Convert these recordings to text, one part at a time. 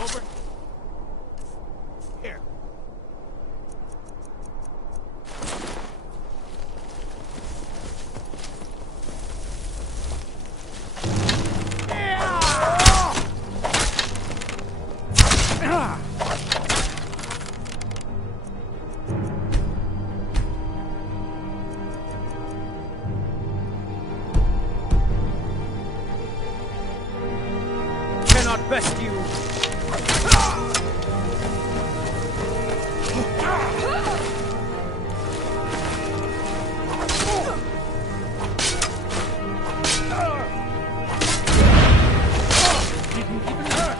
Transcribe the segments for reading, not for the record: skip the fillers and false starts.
Over here. Cannot best you. Didn't even hurt.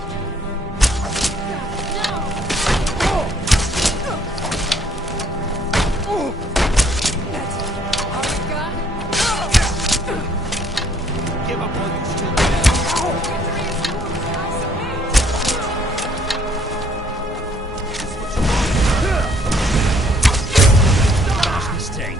Give up while you still can. Mistake.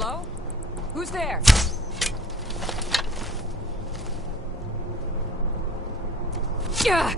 Hello? Who's there? Yeah!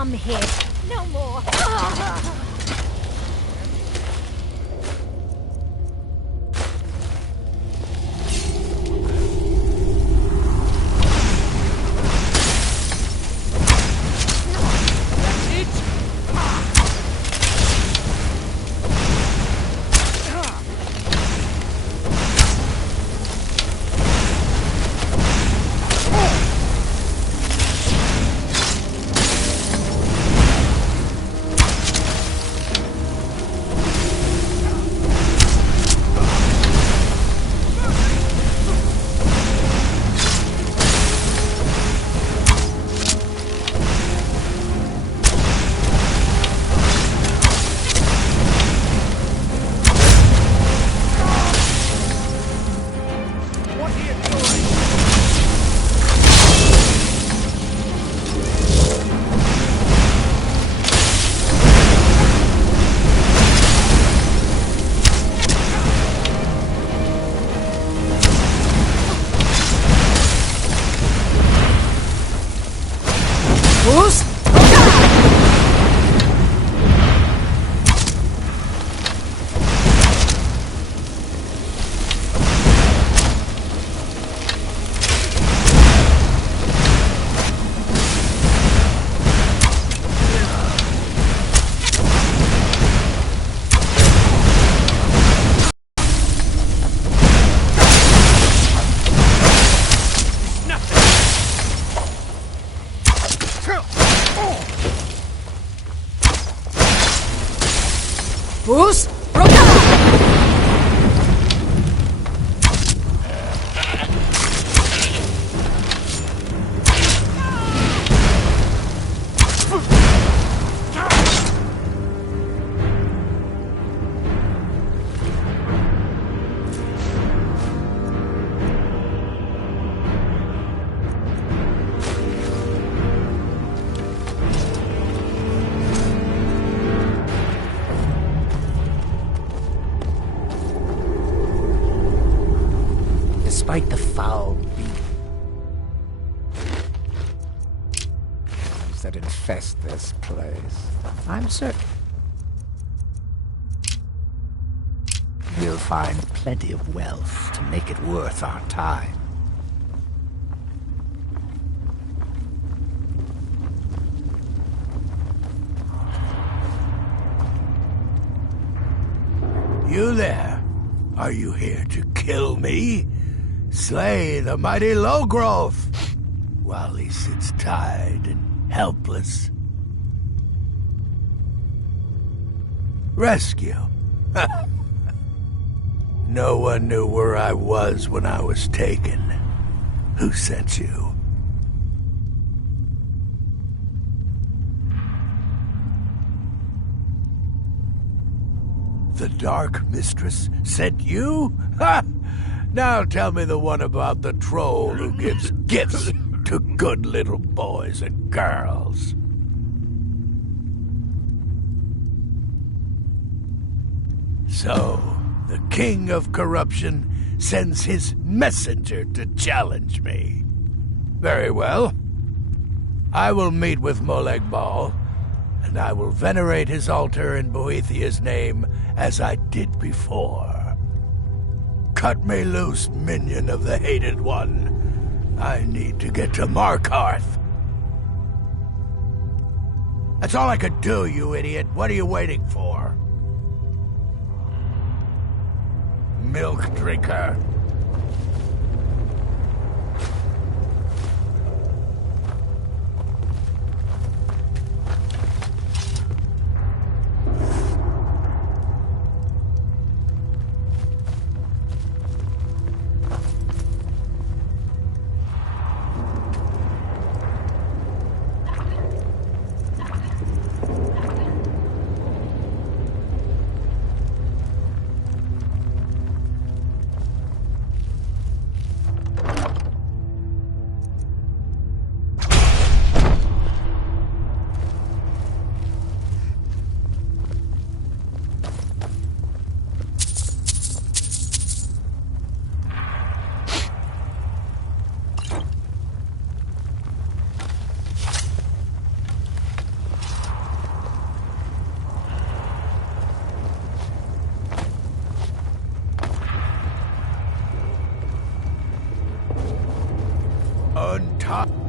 come here. No more. Who's? Despite the foul beings that infest this place, I'm certain we'll find plenty of wealth to make it worth our time. You there? Are you here to kill me? Slay the mighty Lowgrove, while he sits tied and helpless. Rescue? No one knew where I was when I was taken. Who sent you? The Dark Mistress sent you? Ha! Now tell me the one about the troll who gives gifts to good little boys and girls. So, the King of Corruption sends his messenger to challenge me. Very well. I will meet with Molag Bal, and I will venerate his altar in Boethiah's name as I did before. Cut me loose, minion of the Hated One. I need to get to Markarth. That's all I could do, you idiot. What are you waiting for? Milk drinker.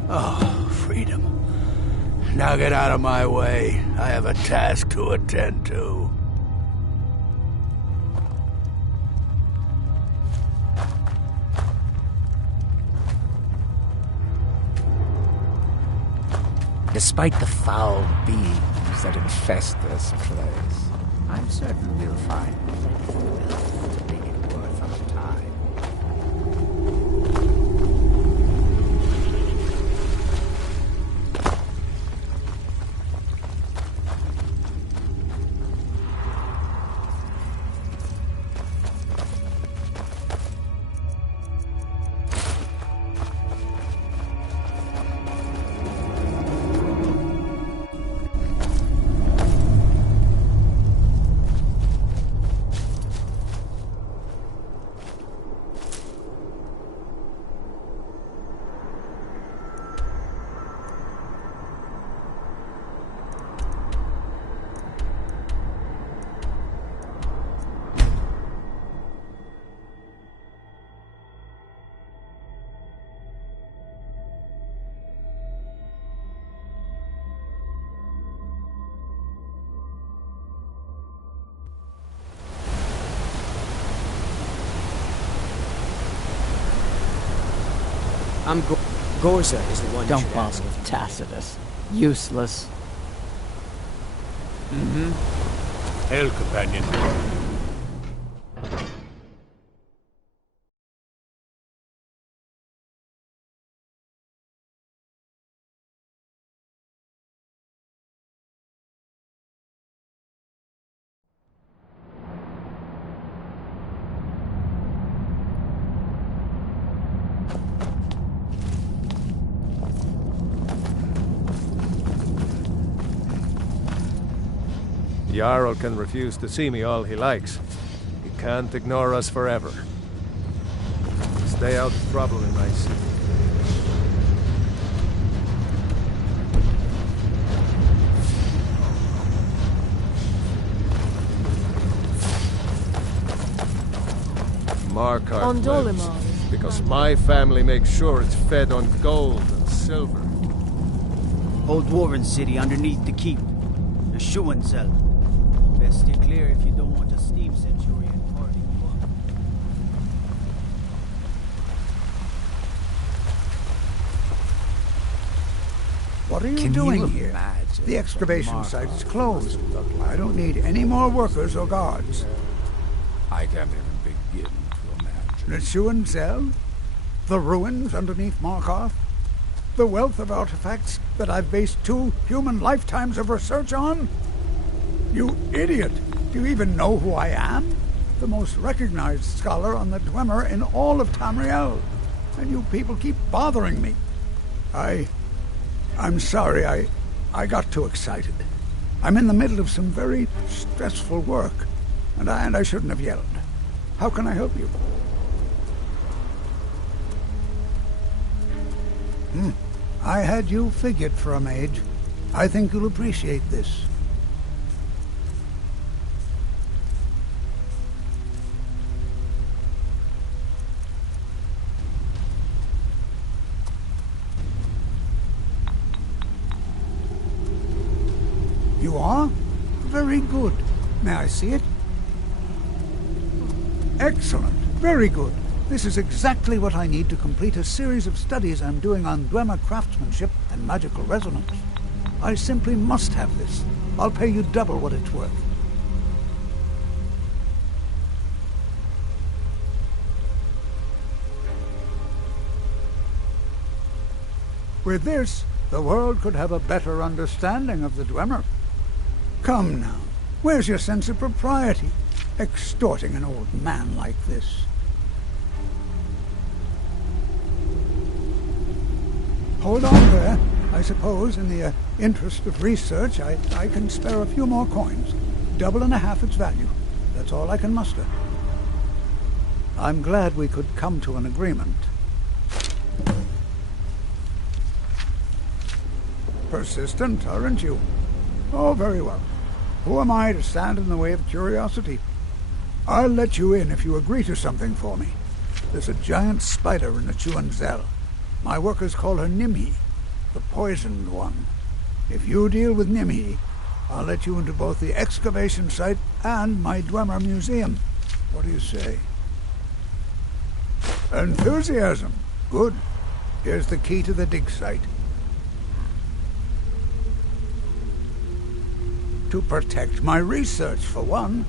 Oh, freedom. Now get out of my way. I have a task to attend to. Despite the foul beings that infest this place, I'm certain we'll find plentiful wealth to make it worth our time. Gorza is the one you Don't should bother ask. with Tacitus. Useless. Hail, companion. Jarl can refuse to see me all he likes. He can't ignore us forever. Stay out of trouble in my city. Markarth On lives, Dolimar. because my family makes sure it's fed on gold and silver. Old Dwarven city underneath the keep. A shoeing cell. Best stay clear if you don't want a steam centurion party you up. What are you Can doing you here? imagine The excavation what site is Markarth closed. must look like? I don't need any more workers or guards. I can't even begin to imagine. The Shuan Cell? The ruins underneath Markarth? The wealth of artifacts that I've based 2 human lifetimes of research on? You idiot! Do you even know who I am? The most recognized scholar on the Dwemer in all of Tamriel. And you people keep bothering me. I'm sorry, I got too excited. I'm in the middle of some very stressful work, and I shouldn't have yelled. How can I help you? I had you figured for a mage. I think you'll appreciate this. You are? Very good. May I see it? Excellent. Very good. This is exactly what I need to complete a series of studies I'm doing on Dwemer craftsmanship and magical resonance. I simply must have this. I'll pay you double what it's worth. With this, the world could have a better understanding of the Dwemer. Come now, where's your sense of propriety? Extorting an old man like this. Hold on there. I suppose, in the interest of research, I can spare a few more coins. 1.5 its value. That's all I can muster. I'm glad we could come to an agreement. Persistent, aren't you? Oh, very well. Who am I to stand in the way of curiosity? I'll let you in if you agree to something for me. There's a giant spider in the Chuan Zell. My workers call her Nimhi, the poisoned one. If you deal with Nimhi, I'll let you into both the excavation site and my Dwemer Museum. What do you say? Enthusiasm. Good. Here's the key to the dig site. To protect my research, for one.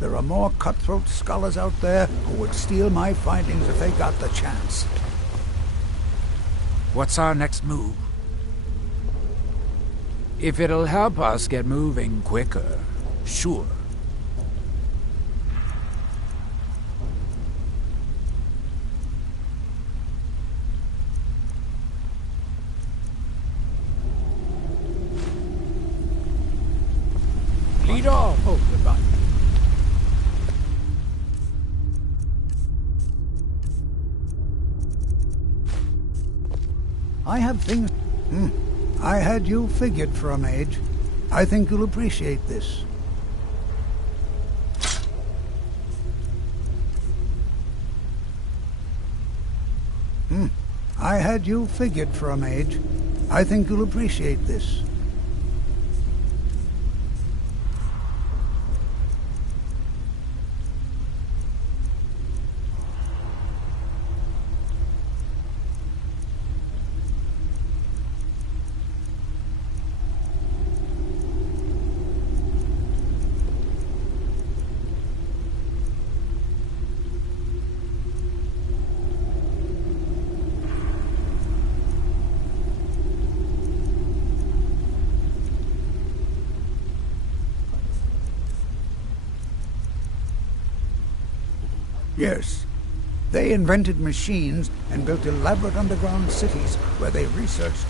There are more cutthroat scholars out there who would steal my findings if they got the chance. What's our next move? If it'll help us get moving quicker, sure. Lead off! Oh, goodbye. I have things... I had you figured for a mage. I think you'll appreciate this. I had you figured for a mage. I think you'll appreciate this. Yes. They invented machines and built elaborate underground cities where they researched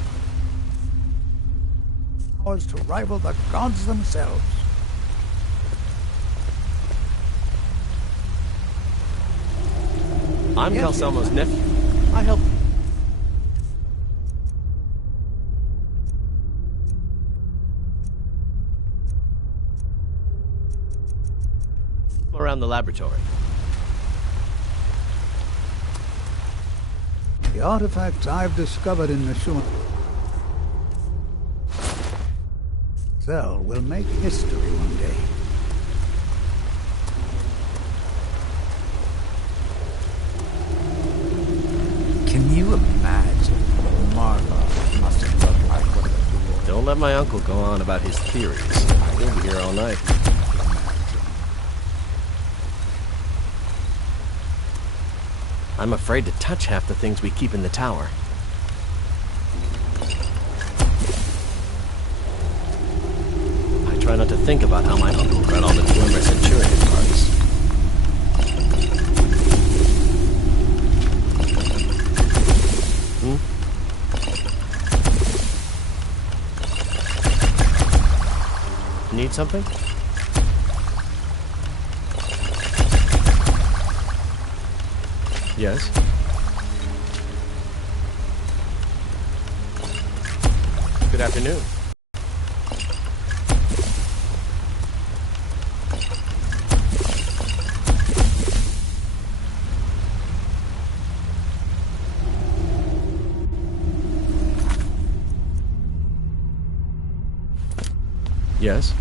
powers to rival the gods themselves. I'm Yes, Calcelmo's nephew. I help around the laboratory. The artifacts I've discovered in the Schumann cell will make history one day. Can you imagine what Marva must have looked like with the door? Don't let my uncle go on about his theories. He'll be here all night. I'm afraid to touch half the things we keep in the tower. I try not to think about how my uncle got all the Dwemer Centurion parts. Need something? Yes. Good afternoon. Yes.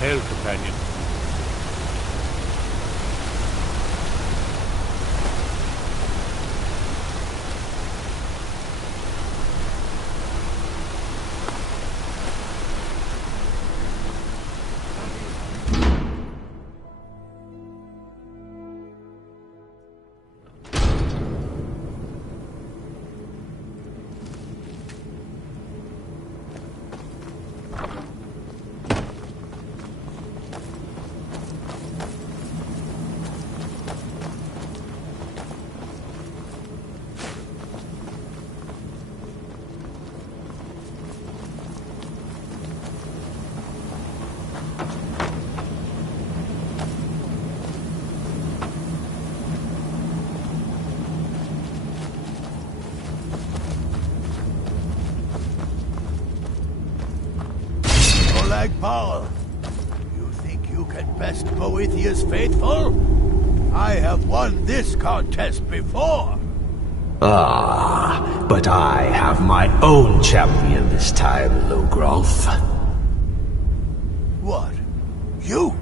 Hail, companion. Molag Bal. You think you can best Boethiah's faithful? I have won this contest before. Ah, but I have my own champion this time, Logrolf. What? You?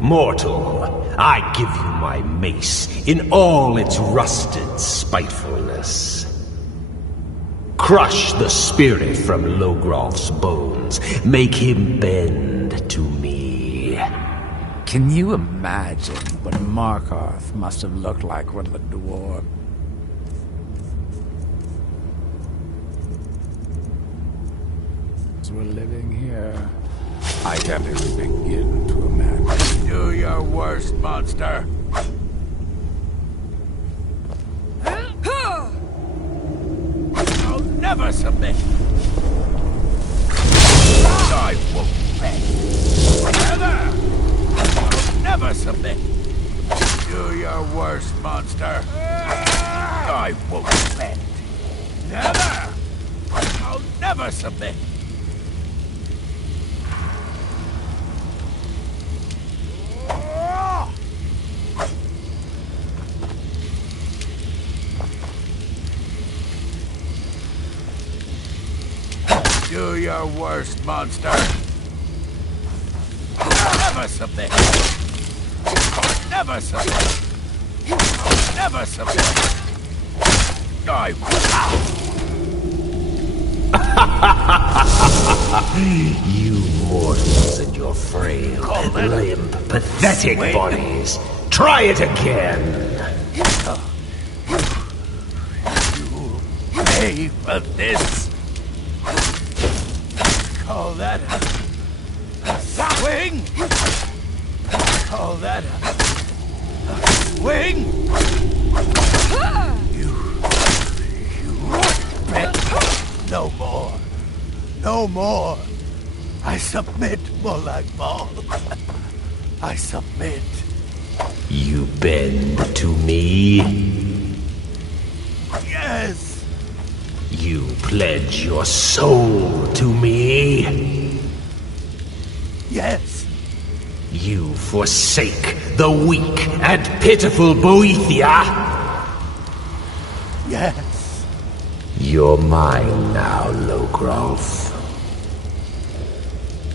Mortal, I give you my mace in all its rusted spitefulness. Crush the spirit from Logrolf's bones. Make him bend to me. Can you imagine what Markarth must have looked like when the dwarves were living here? I can't even begin to imagine. Do your worst, monster. I'll never submit. I won't bend. Never! I'll never submit. Do your worst, monster. I won't bend. Never! I'll never submit. Do your worst, monster. I'll never submit. I'll never submit. I'll never submit. I You mortals and your frail, limp, pathetic bodies. Try it again. You pay for this. Call that a swing? Call that a swing? You bet. No more. No more. I submit, Molag Bal. I submit. You bend to me? Yes. You pledge your soul to me? Yes. You forsake the weak and pitiful Boethia? Yes. You're mine now, Logrolf.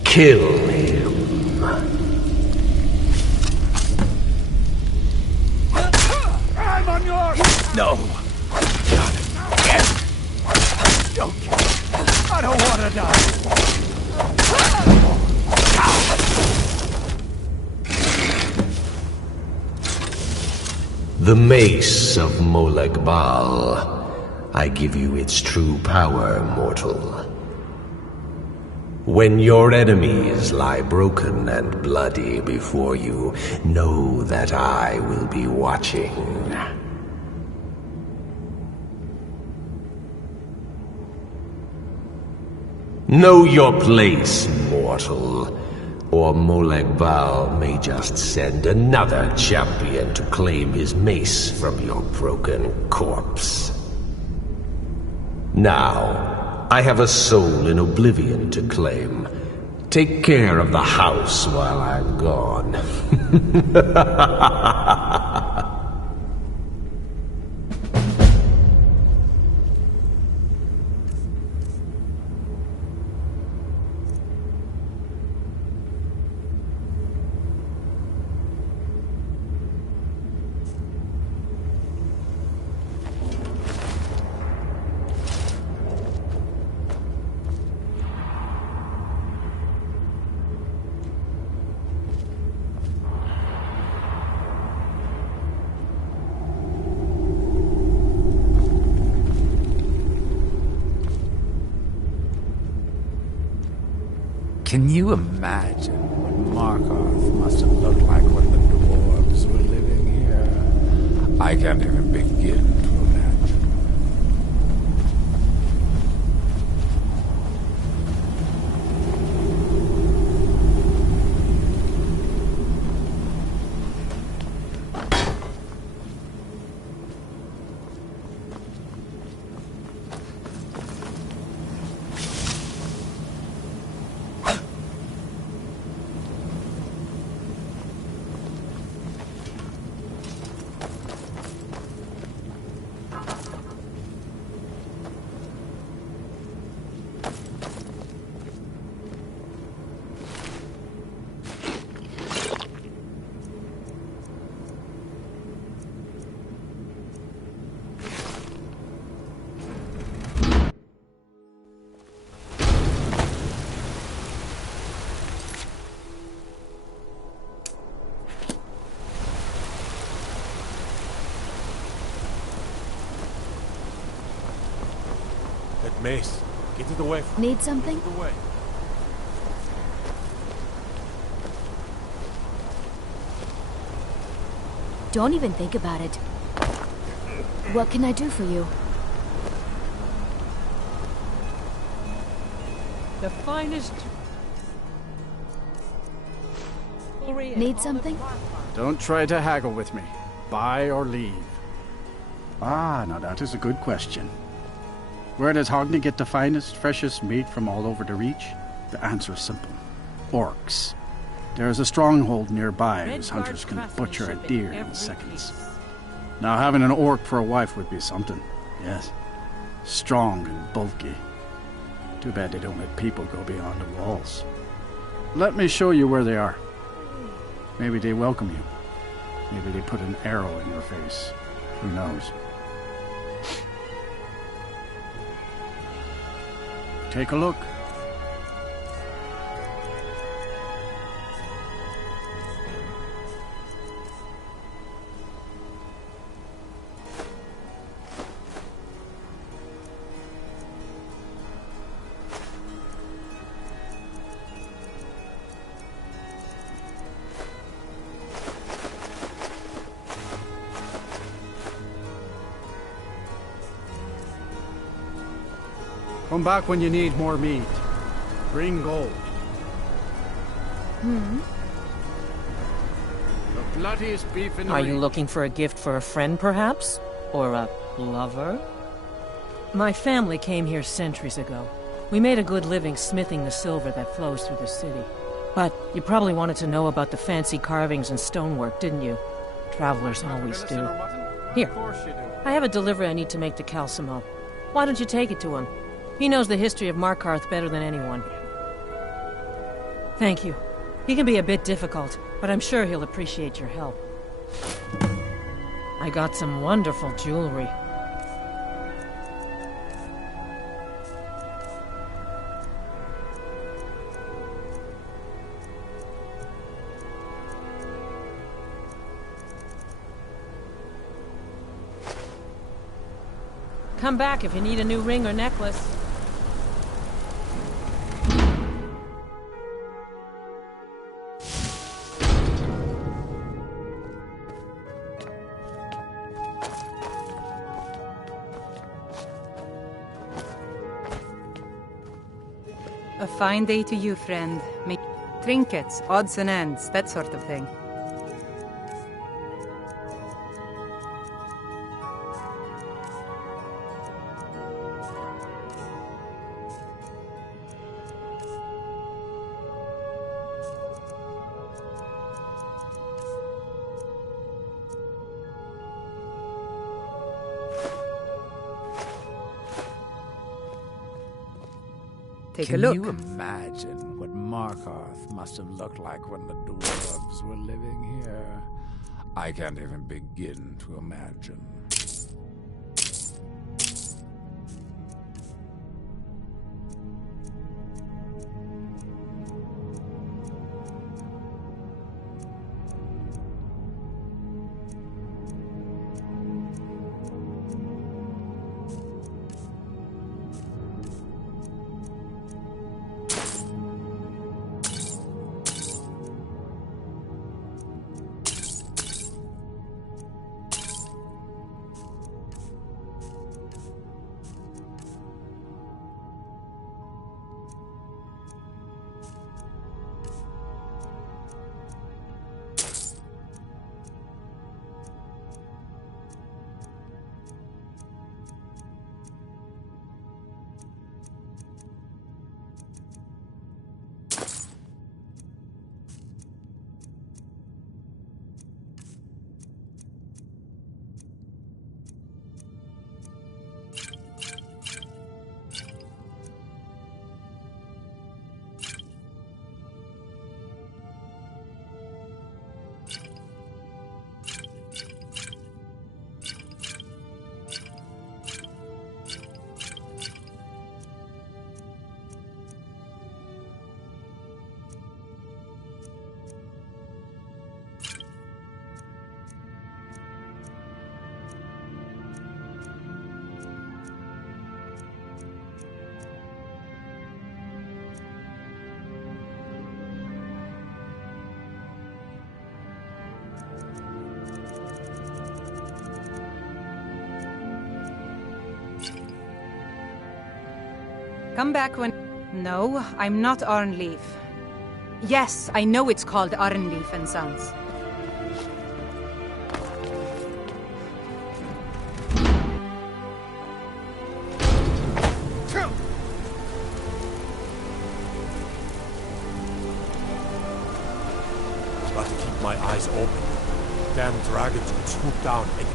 Kill him. I'm on yours. No. Not again. Don't kill me. I don't want to die. The mace of Molag Bal. I give you its true power, mortal. When your enemies lie broken and bloody before you, know that I will be watching. Know your place, mortal, or Molag Bal may just send another champion to claim his mace from your broken corpse. Now, I have a soul in oblivion to claim. Take care of the house while I'm gone. Can you imagine what Markarth must have looked like when the dwarves were living here? I can't even begin to imagine. Mace, get it away from Need something? Get it away. Don't even think about it. What can I do for you? The finest. Need something? Don't try to haggle with me. Buy or leave. Ah, now that is a good question. Where does Hogni get the finest, freshest meat from all over the Reach? The answer is simple. Orcs. There is a stronghold nearby whose hunters can butcher a deer in seconds. Now having an orc for a wife would be something, yes. Strong and bulky. Too bad they don't let people go beyond the walls. Let me show you where they are. Maybe they welcome you. Maybe they put an arrow in your face. Who knows? Take a look. Come back when you need more meat. Bring gold. The bloodiest beef in the Are you Reach. looking for a gift for a friend, perhaps? Or a lover? My family came here centuries ago. We made a good living smithing the silver that flows through the city. But you probably wanted to know about the fancy carvings and stonework, didn't you? Travelers always do. Here, I have a delivery I need to make to Calcimo. Why don't you take it to him? He knows the history of Markarth better than anyone. Thank you. He can be a bit difficult, but I'm sure he'll appreciate your help. I got some wonderful jewelry. Come back if you need a new ring or necklace. A fine day to you, friend. Make trinkets, odds and ends, that sort of thing. Take a look. Can you imagine what Markarth must have looked like when the dwarves were living here? I can't even begin to imagine. Come back when... No, I'm not Arnleif. Yes, I know it's called Arnleif and Sons. Gotta keep my eyes open. Damn dragons could swoop down any...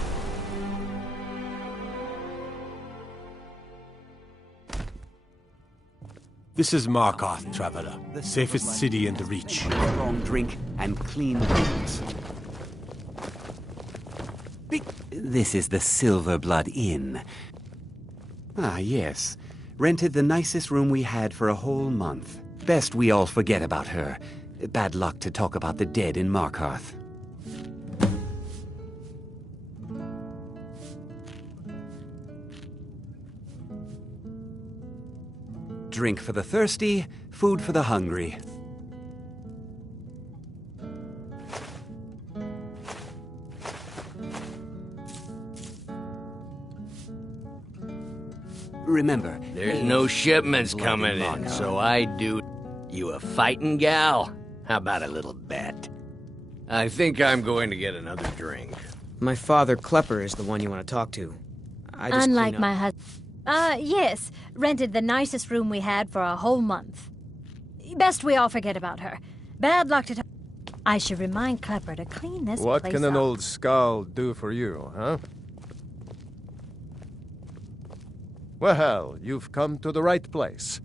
This is Markarth, traveler. The safest city in the Reach. Strong drink and clean rooms. This is the Silverblood Inn. Ah, yes. Rented the nicest room we had for a whole month. Best we all forget about her. Bad luck to talk about the dead in Markarth. Drink for the thirsty, food for the hungry. Remember, there's no shipments coming in, so I do. You a fighting gal? How about a little bet? I think I'm going to get another drink. My father, Klepper, is the one you want to talk to. Unlike my husband. Yes. Rented the nicest room we had for a whole month. Best we all forget about her. Bad luck to... I should remind Klepper to clean this place up. What can an old skull do for you, huh? Well, you've come to the right place.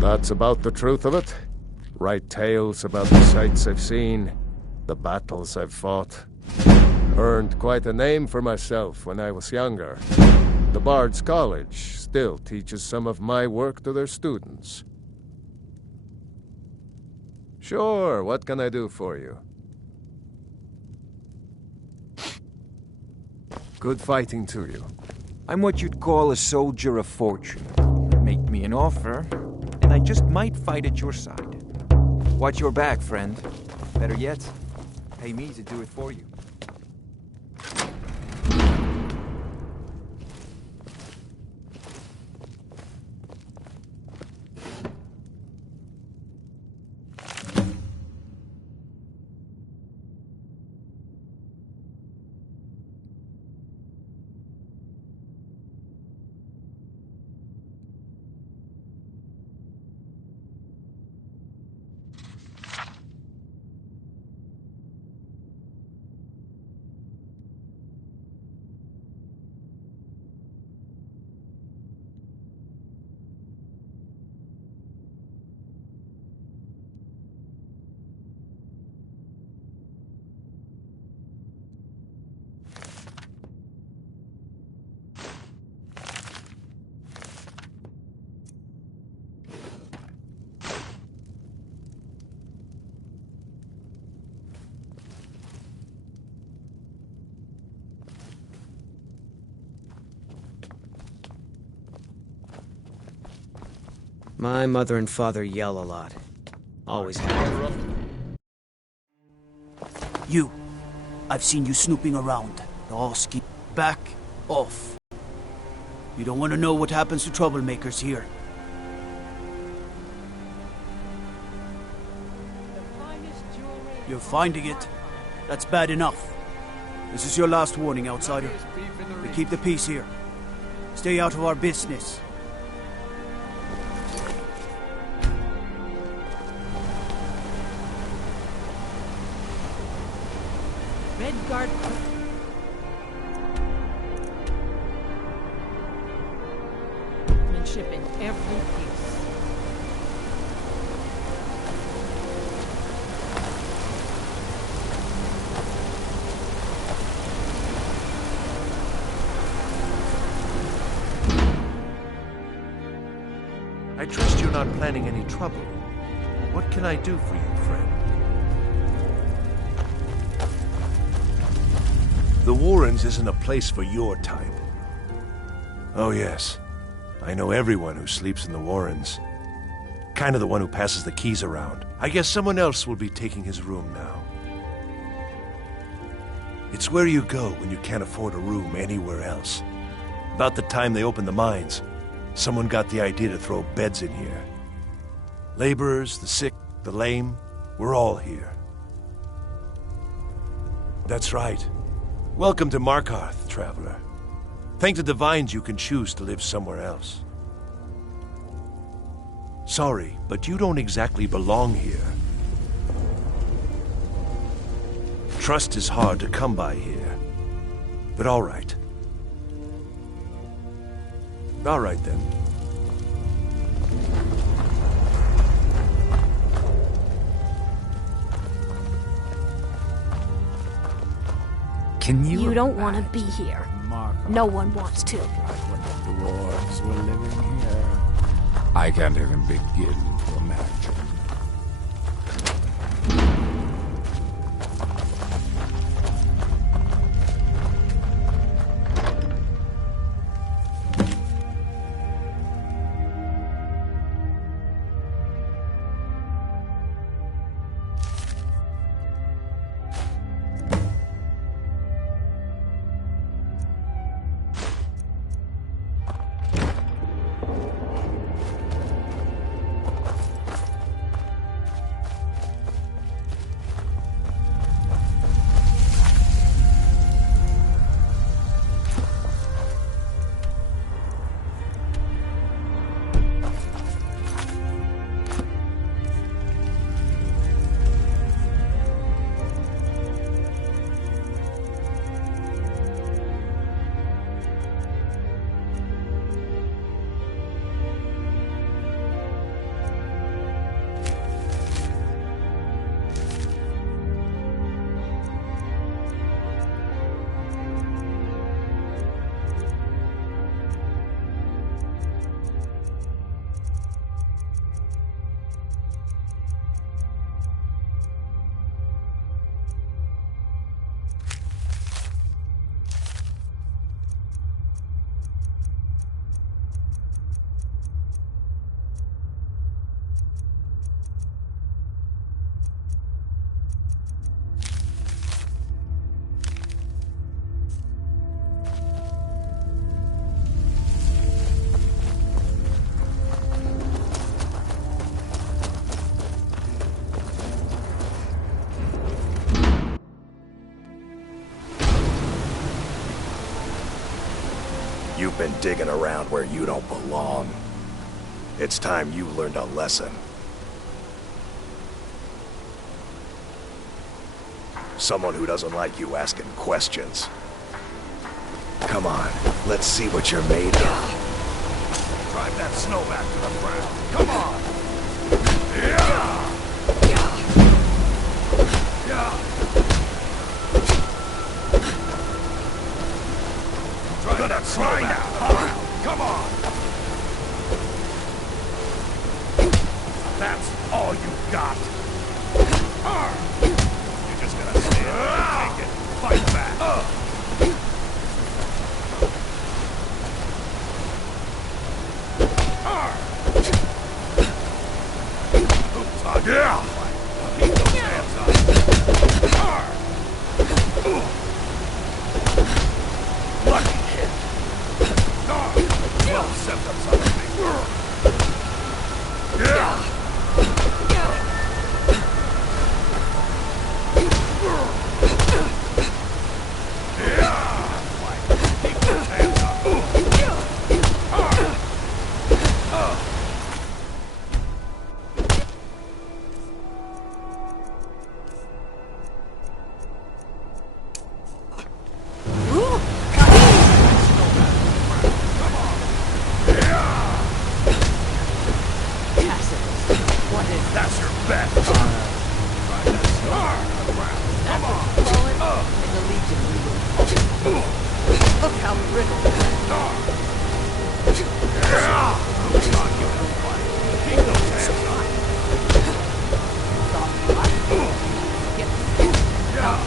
That's about the truth of it. Write tales about the sights I've seen, the battles I've fought. Earned quite a name for myself when I was younger. The Bard's College still teaches some of my work to their students. Sure, what can I do for you? Good fighting to you. I'm what you'd call a soldier of fortune. Make me an offer, and I just might fight at your side. Watch your back, friend. Better yet, pay me to do it for you. My mother and father yell a lot. Always have. You. I've seen you snooping around. Dawski, back off. You don't want to know what happens to troublemakers here. You're finding it. That's bad enough. This is your last warning, outsider. We keep the peace here. Stay out of our business. Redguard. Ship in every piece. I trust you're not planning any trouble. What can I do for you, friend? The Warrens isn't a place for your type. Oh yes, I know everyone who sleeps in the Warrens. Kind of the one who passes the keys around. I guess someone else will be taking his room now. It's where you go when you can't afford a room anywhere else. About the time they opened the mines, someone got the idea to throw beds in here. Laborers, the sick, the lame, we're all here. That's right. Welcome to Markarth, traveler. Thank the Divines you can choose to live somewhere else. Sorry, but you don't exactly belong here. Trust is hard to come by here. But all right. All right, then. Can you? You don't want to be here. No one wants to. Dwarves were living here. I can't even begin to imagine. You've been digging around where you don't belong. It's time you learned a lesson. Someone who doesn't like you asking questions. Come on, let's see what you're made of. Drive that snow back to the ground. Come on! Yeah! Drive that snow back to the ground. Come on! That's all you got. You're just gonna stand there and take it. Fight back. Yeah! Keep those hands up. Lucky hit. Well, symptoms of a big girl. Yeah! Keep those hands up. That's your bet. Try that star. Come on. In the Legion we will. Look how brittle it is. Come on, you don't fight. Keep those hands up. Yeah!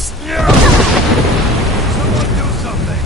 close! Someone do something!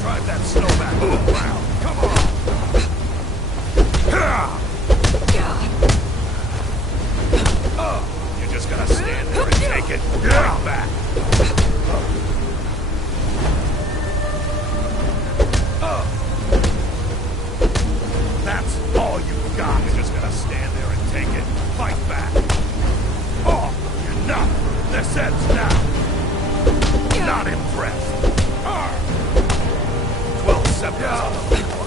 Drive that snow back to the ground. Come on! You're just gonna stand there and take it. Right back. That's all you got. You're just gonna stand there and take it. Fight back. Oh, you're not. This ends now. Not impressed. 12 scepters on the floor.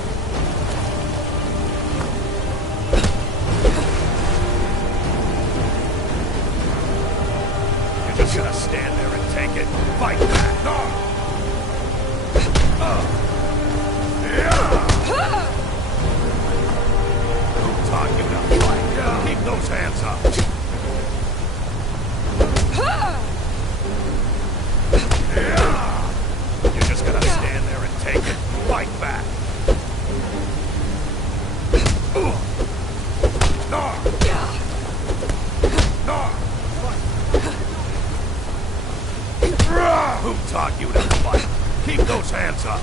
You're just gonna stand there and take it. Fight back. Who taught you to fight? Keep those hands up. You're just gonna stand there and take it. Fight back. Who taught you to fight? Keep those hands up.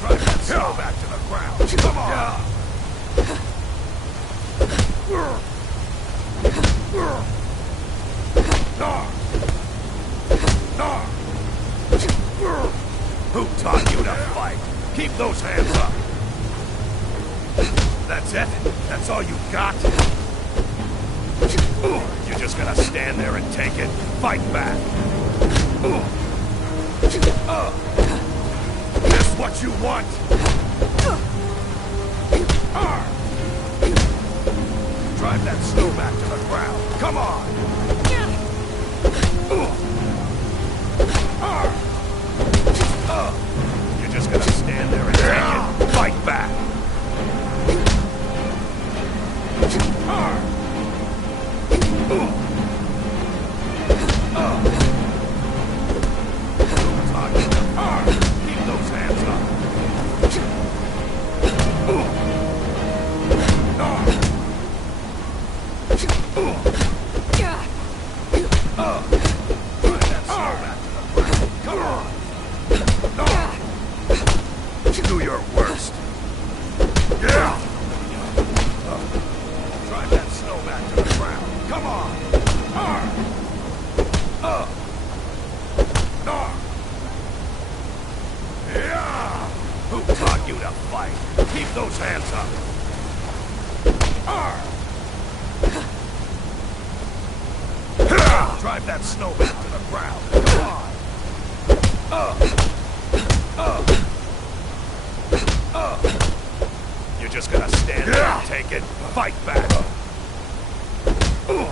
Drive that snow back to the ground. Come on. Who taught you to fight? Keep those hands up. That's it? That's all you got? You're just gonna stand there and take it. Fight back. This what you want? Drive that snow back to the ground. Come on. You're just gonna stand there and take it. Fight back. Keep those hands up. Do your worst. Yeah. Drive that snow back to the ground. Come on. Yeah. Who taught you to fight? Keep those hands up. Drive that snow back to the ground. Come on. You're just gonna stand there and take it. Fight back. Who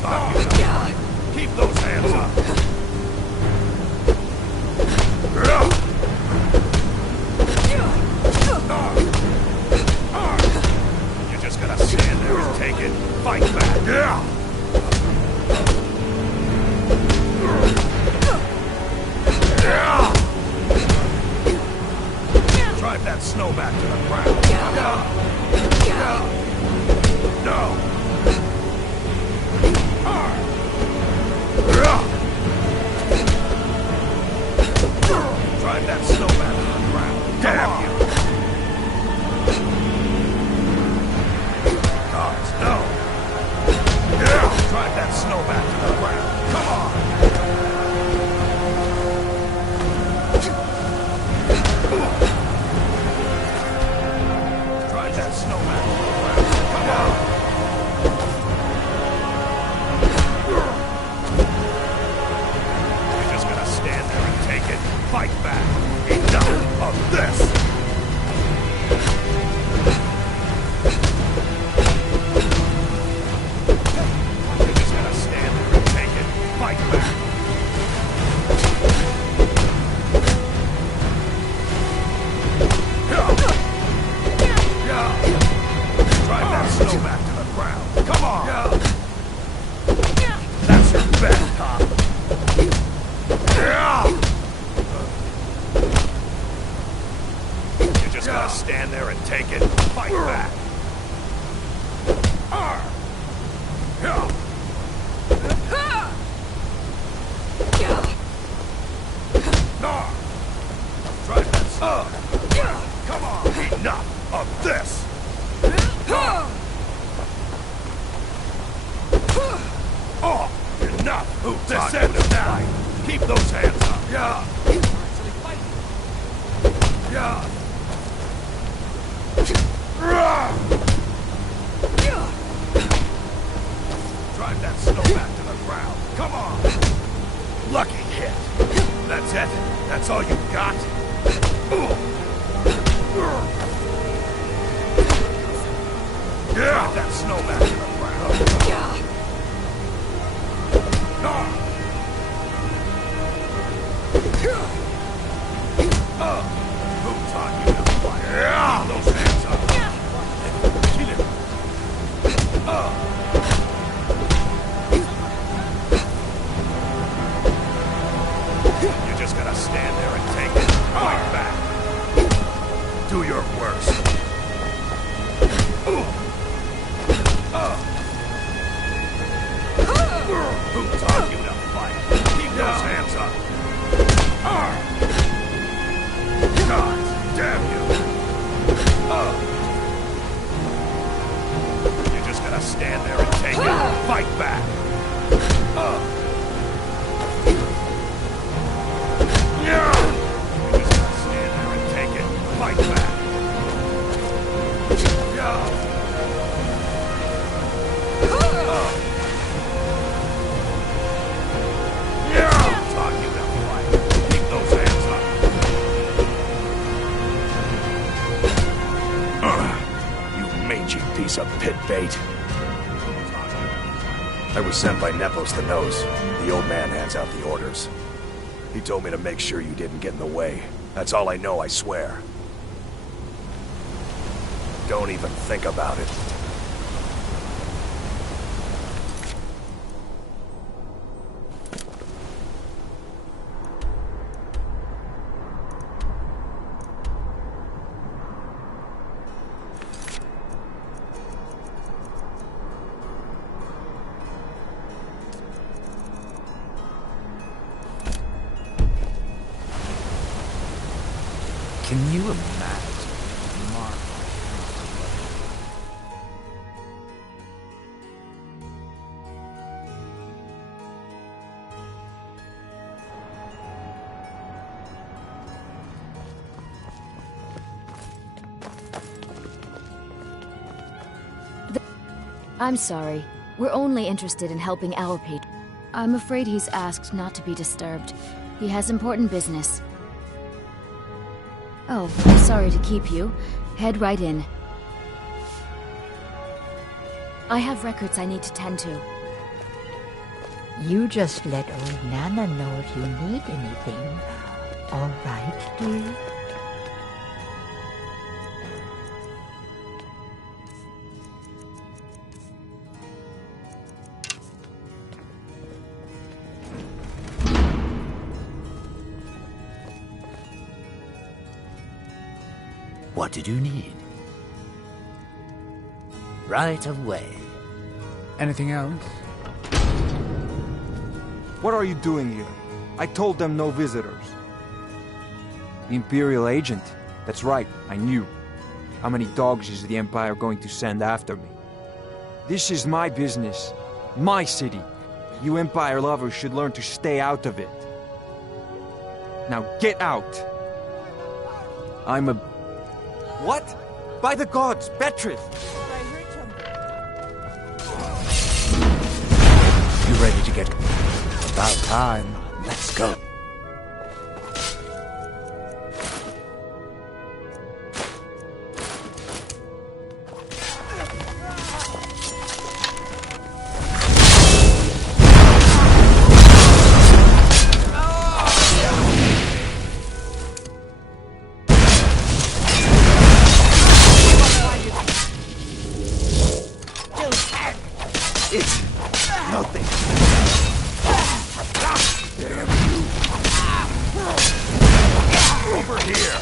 taught you to fight? Keep those hands up. You're just gonna stand there and take it. Fight back. Yeah. Drive that snow back to the ground. No. Drive that snow back to the ground. Damn you. Guards, no. Drive that snow back to the ground. Come on. Drive that snow back to the ground. take it. Fight back. Try this. Come on. Enough of this. Oh, enough. Who this ends now. Keep those hands up. Yeah. Yeah. Drive that snow back to the ground. Come on. Lucky hit. That's it? That's all you got? Drive that snow back to the ground. Who taught you to fight? Keep those hands up. Kill him. You're just gonna stand there and take it. Fight back. Do your worst. Who taught you to fight? Keep those hands up. God damn you! You're just gonna stand there and take it. Fight back. You're just gonna stand there and take it. Fight back. Taught you to fight. Keep those hands up. You mangy piece of pit bait. I was sent by Nepos the Nose. The old man hands out the orders. He told me to make sure you didn't get in the way. That's all I know, I swear. Don't even think about it. Can you imagine? I'm sorry. We're only interested in helping our patron. I'm afraid he's asked not to be disturbed. He has important business. Oh, I'm sorry to keep you. Head right in. I have records I need to tend to. You just let old Nana know if you need anything. All right, dear? What did you need? Right away. Anything else? What are you doing here? I told them no visitors. The Imperial agent? That's right, I knew. How many dogs is the Empire going to send after me? This is my business. My city. You Empire lovers should learn to stay out of it. Now get out! I'm a... What? By the gods, Beatrice! You ready to get... About time. Let's go. It's nothing. Damn you. Over here.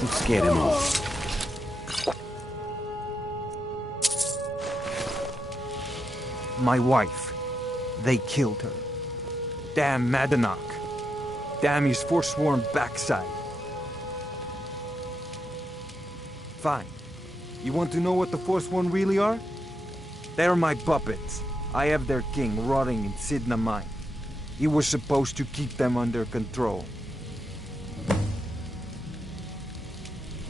and scared him off. My wife. They killed her. Damn Madanach. Damn his forsworn backside. Fine. You want to know what the Forsworn really are? They're my puppets. I have their king rotting in Sidna Mine. He was supposed to keep them under control.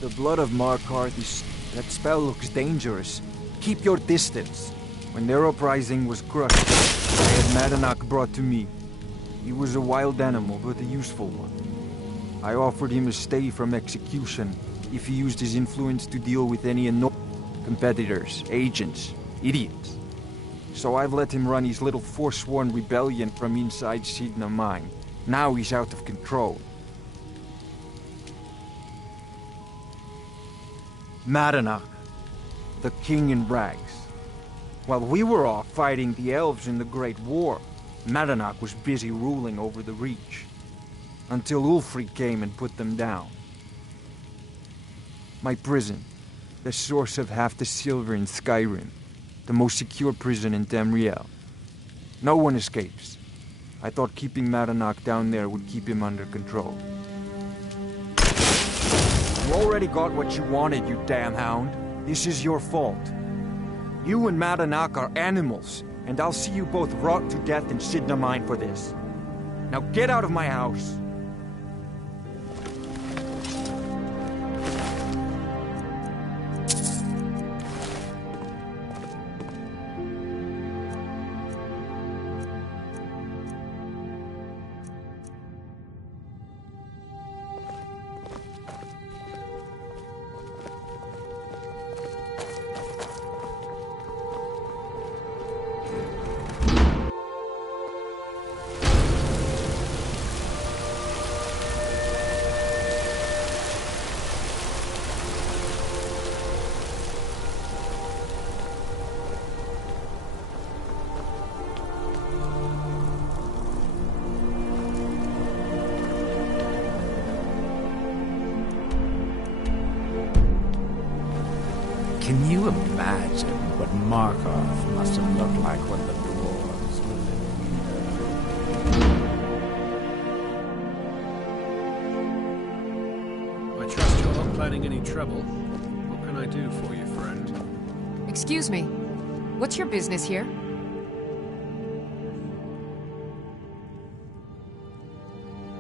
The blood of Markarth is... That spell looks dangerous. Keep your distance. When their uprising was crushed, I had Madanach brought to me. He was a wild animal, but a useful one. I offered him a stay from execution if he used his influence to deal with any competitors, agents, idiots. So I've let him run his little forsworn rebellion from inside Sidna Mine. Now he's out of control. Madanach, the king in rags. While we were off fighting the elves in the Great War, Madanach was busy ruling over the Reach. Until Ulfric came and put them down. My prison, the source of half the silver in Skyrim, the most secure prison in Tamriel. No one escapes. I thought keeping Madanach down there would keep him under control. You already got what you wanted, you damn hound. This is your fault. You and Madanach are animals, and I'll see you both rot to death in Sidna Mine for this. Now get out of my house. Can you imagine what Markarth must have looked like when the dwarves were living here? I trust you're not planning any trouble. What can I do for you, friend? Excuse me. What's your business here?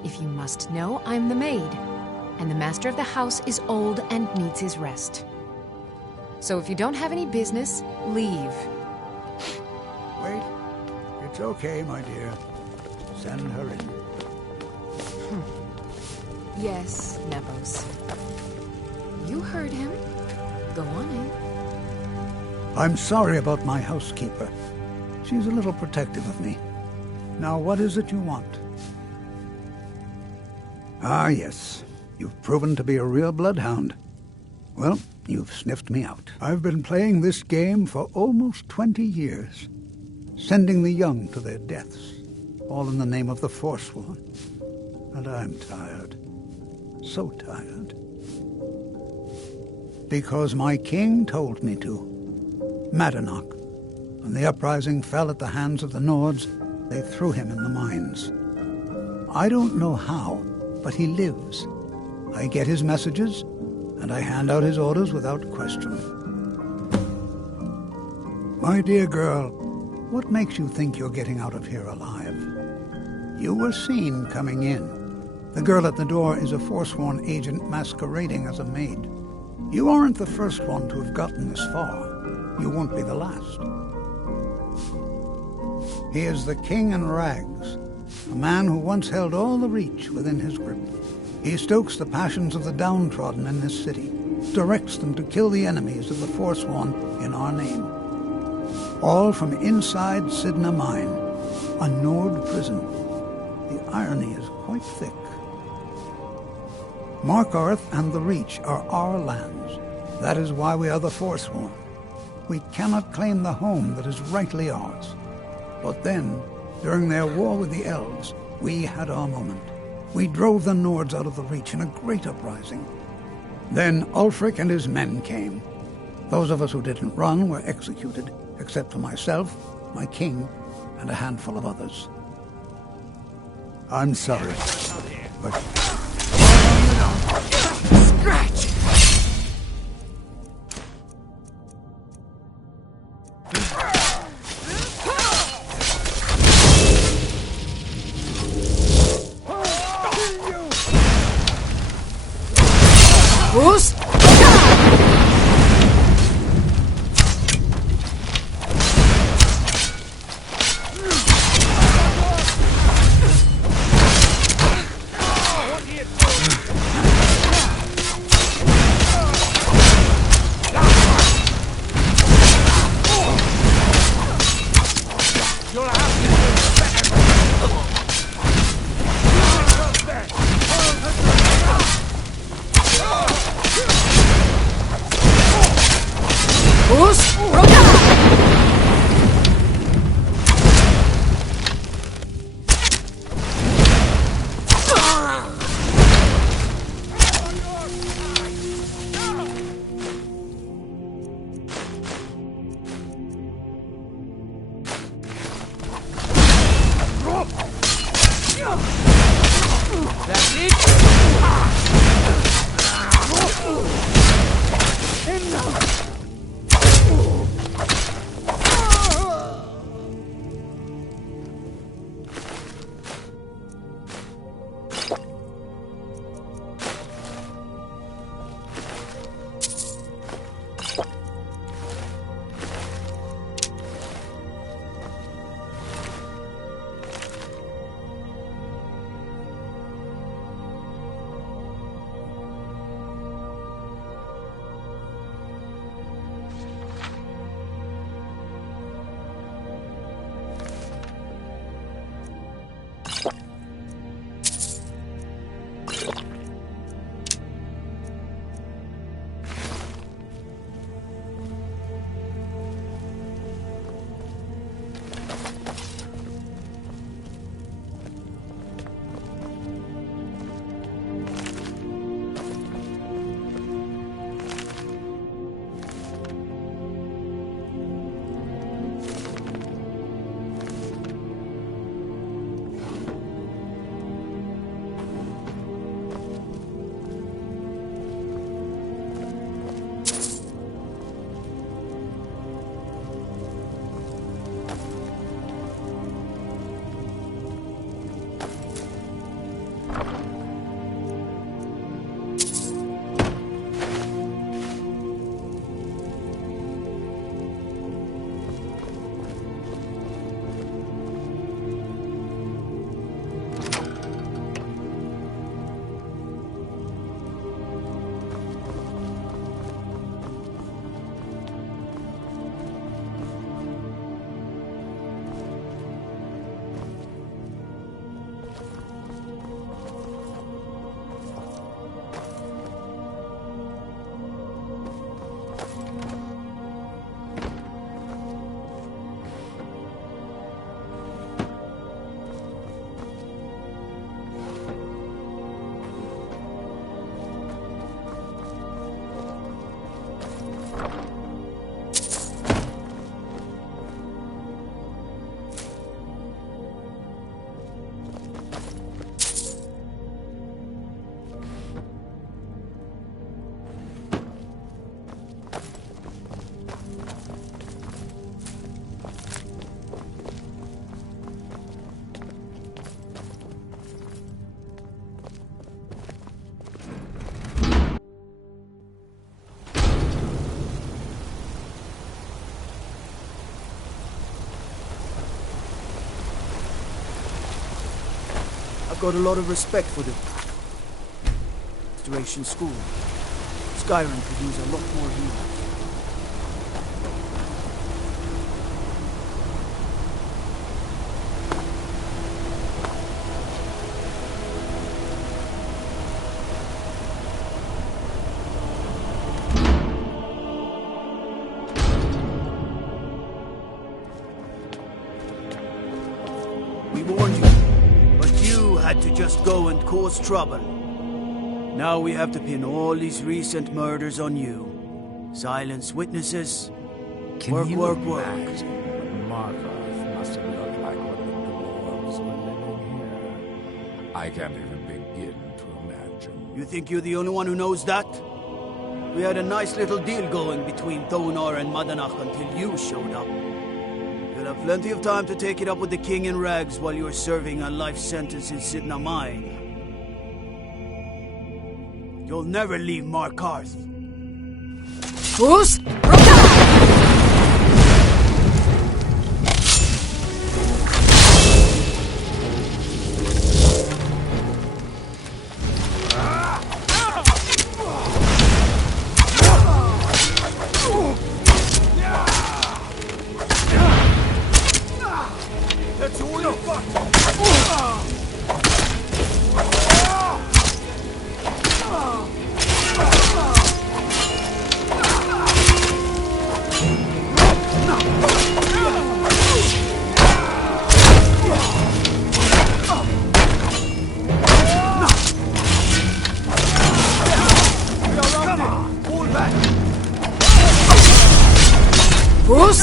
If you must know, I'm the maid. And the master of the house is old and needs his rest. So if you don't have any business, leave. Wait. It's okay, my dear. Send her in. Yes, Nepos. You heard him. Go on in. I'm sorry about my housekeeper. She's a little protective of me. Now, what is it you want? Ah, yes. You've proven to be a real bloodhound. Well, you've sniffed me out. I've been playing this game for almost 20 years, sending the young to their deaths, all in the name of the Forsworn. And I'm tired. So tired. Because my king told me to. Madanach. When the uprising fell at the hands of the Nords, they threw him in the mines. I don't know how, but he lives. I get his messages, and I hand out his orders without question. My dear girl, what makes you think you're getting out of here alive? You were seen coming in. The girl at the door is a Forsworn agent masquerading as a maid. You aren't the first one to have gotten this far. You won't be the last. He is the king in rags, a man who once held all the Reach within his grip. He stokes the passions of the downtrodden in this city, directs them to kill the enemies of the Forsworn in our name. All from inside Sidna Mine, a Nord prison. The irony is quite thick. Markarth and the Reach are our lands. That is why we are the Forsworn. We cannot claim the home that is rightly ours. But then, during their war with the elves, we had our moment. We drove the Nords out of the Reach in a great uprising. Then Ulfric and his men came. Those of us who didn't run were executed, except for myself, my king, and a handful of others. I'm sorry, but... Scratch! Bruce? I've got a lot of respect for the Restoration School. Skyrim could use a lot more healing. We warned you, but you had to just go and cause trouble. Now we have to pin all these recent murders on you. Silence witnesses. Work. Imagine what Markov must have looked like when the dwarves were living here? I can't even begin to imagine. You think you're the only one who knows that? We had a nice little deal going between Thonar and Madanach until you showed up. You'll have plenty of time to take it up with the king in rags while you're serving a life sentence in Sidna Mine. You'll never leave Markarth. Bruce? Bruce?